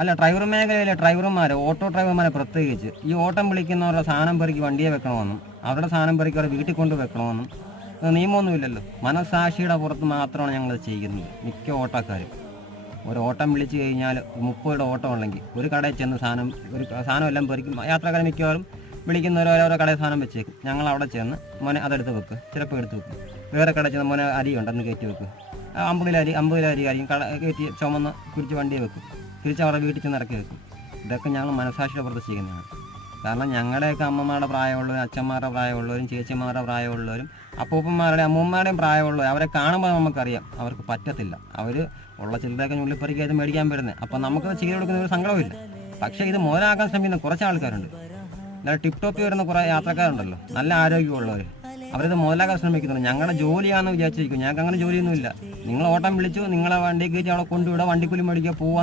അല്ല, ഡ്രൈവർ മേഖലയിലെ ഡ്രൈവർമാർ, ഓട്ടോ ഡ്രൈവർമാരെ പ്രത്യേകിച്ച് ഈ ഓട്ടം വിളിക്കുന്നവരുടെ സാധനം പെറുക്കി വണ്ടിയെ വെക്കണമെന്നും അവരുടെ സാധനം പെറുക്കി അവരുടെ വീട്ടിൽ കൊണ്ട് വെക്കണമെന്നും നിയമമൊന്നുമില്ലല്ലോ. മനസാക്ഷിയുടെ പുറത്ത് മാത്രമാണ് ഞങ്ങൾ ചെയ്യുന്നത്. മിക്ക ഓട്ടക്കാരും ഒരു ഓട്ടം വിളിച്ച് കഴിഞ്ഞാൽ 30 ഓട്ടം ഉണ്ടെങ്കിൽ ഒരു കടയിൽ ചെന്ന് സാധനം എല്ലാം പെറുക്കി യാത്രക്കാർ മിക്കവാറും വിളിക്കുന്നവർ ഓരോ കടയിൽ സാധനം വെച്ചേക്കും. ഞങ്ങൾ അവിടെ ചെന്ന് മോനെ അതെടുത്ത് വെക്ക്, ചിലപ്പോൾ എടുത്ത് വെക്കും. വേറെ കടയിൽ ചെന്ന് മോനെ അരിയുണ്ടെന്ന് കയറ്റി വെക്കും. 50 അരി കയറ്റി ചുമന്ന് കുരിച്ച് വണ്ടി വെക്കും. തിരിച്ച് അവരുടെ വീട്ടിൽ ചെന്ന് ഇറക്കി വെക്കും. ഇതൊക്കെ ഞങ്ങൾ മനസാക്ഷിയുടെ പുറത്ത് ചെയ്യുന്നതാണ്. കാരണം ഞങ്ങളുടെയൊക്കെ അമ്മമാരുടെ പ്രായമുള്ളവരും അച്ഛന്മാരുടെ പ്രായമുള്ളവരും ചേച്ചിമാരുടെ പ്രായമുള്ളവരും അപ്പൂപ്പന്മാരുടെയും അമ്മൂമ്മയുടെയും പ്രായമുള്ളവർ അവരെ കാണുമ്പോൾ നമുക്കറിയാം അവർക്ക് പറ്റത്തില്ല. അവർ ഉള്ള ചില്ലറയൊക്കെ ഞുള്ളിപ്പറിക്കാതെ മേടിക്കാൻ വരുന്നത്. അപ്പം നമുക്കത് ചെയ്ത് കൊടുക്കുന്ന ഒരു സങ്കടമില്ല. പക്ഷേ ഇത് മുതലാക്കാൻ ശ്രമിക്കുന്ന കുറച്ച് ആൾക്കാരുണ്ട്. നല്ല ടിപ്പ് ടോപ്പ് വരുന്ന കുറേ യാത്രക്കാരുണ്ടല്ലോ, നല്ല ആരോഗ്യമുള്ളവർ. അവരിത് മുതലാക്കാൻ ശ്രമിക്കുന്നുണ്ട്. ഞങ്ങളുടെ ജോലിയാണെന്ന് വിചാരിച്ചിരിക്കും. ഞങ്ങൾക്ക് അങ്ങനെ ജോലിയൊന്നുമില്ല. നിങ്ങൾ ഓട്ടം വിളിച്ചു, നിങ്ങളെ വണ്ടി കയറ്റി അവിടെ കൊണ്ടുവിടുക, വണ്ടിക്കൂലി മേടിക്കുക, പോവുക.